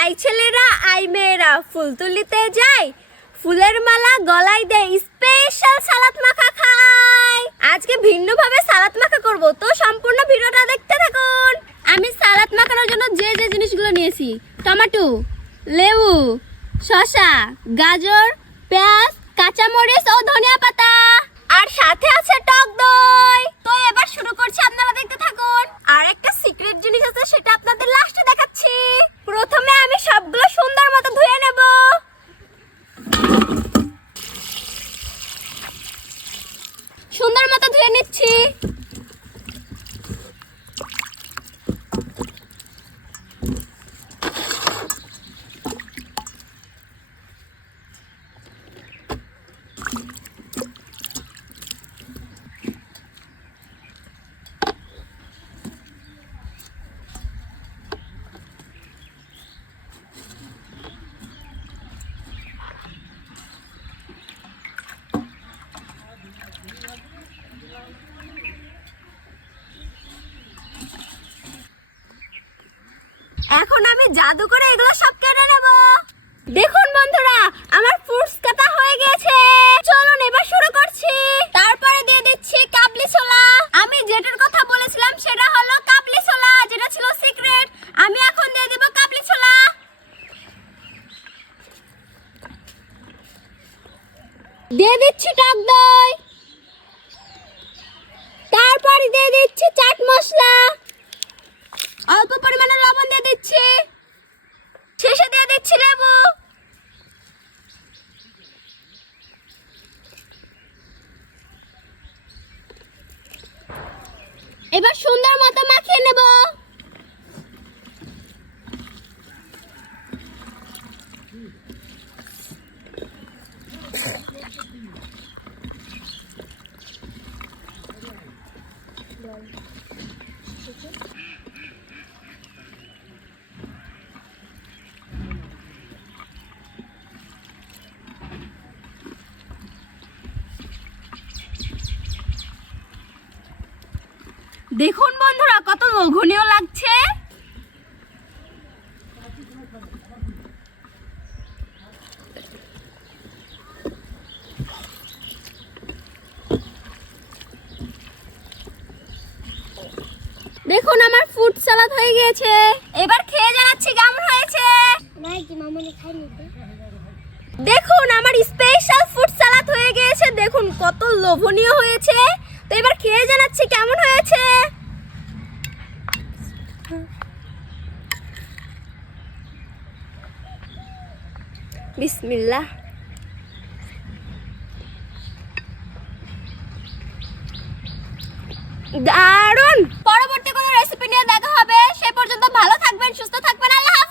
I ছেলেরা I মেয়েরা ফুল তুলিতে যায়, ফুলের মালা গলায় দেয়, স্পেশাল সালাদ মাখা খায়। আজকে ভিন্নভাবে সালাদ মাখা করব, তো সম্পূর্ণ ভিডিওটা দেখতে থাকুন। আমি সালাদ মাখানোর জন্য যে যে জিনিসগুলো নিয়েছি, টমেটো, লেবু, শসা, গাজর, পেঁয়াজ, কাঁচামরিচ ও ধনিয়া পাতা, আর সাথে আছে টক দই। তো এবার শুরু করছি, আপনারা দেখতে থাকুন। আর একটা সিক্রেট জিনিস আছে, সেটা আপনাদের লাস্টে দেখাচ্ছি। প্রথমে আমি সবগুলো সুন্দর মতো ধুয়ে নেব। সুন্দর মতো ধুয়ে নিচ্ছি। এখন আমি জাদু করে এগুলো সব কেটে নেব। দেখুন বন্ধুরা, আমার ফ্রুটস কাটা হয়ে গেছে। চলুন এবার শুরু করছি। তারপরে দিয়ে দিচ্ছি কাবলি ছোলা। আমি যেটার কথা বলেছিলাম সেটা হলো কাবলি ছোলা, যেটা ছিল সিক্রেট। আমি এখন দিয়ে দেব কাবলি ছোলা। দিয়ে দিচ্ছি টক দই। তারপরে দিয়ে দিচ্ছি চাট মশলা। অল্প পরিমাণে লবণ দিয়ে দিচ্ছি। শেষে দিয়ে দিচ্ছি লেবু। এবার সুন্দর মতো মাখিয়ে নেব। দেখুন বন্ধুরা, কত লোভনীয় লাগছে। দেখুন আমার ফ্রুট সালাদ হয়ে গিয়েছে। এবার খেয়ে জানাচ্ছি কেমন হয়েছে। দেখুন আমার স্পেশাল ফ্রুট সালাদ হয়ে গিয়েছে। দেখুন কত লোভনীয় হয়েছে। তো এবার খেয়ে জানাচ্ছি কেমন হয়েছে। বিসমিল্লাহ। দারুন। পরবর্তী কোনো রেসিপি নিয়ে দেখা হবে। সে পর্যন্ত ভালো থাকবেন, সুস্থ থাকবেন। আল্লাহ হাফেজ।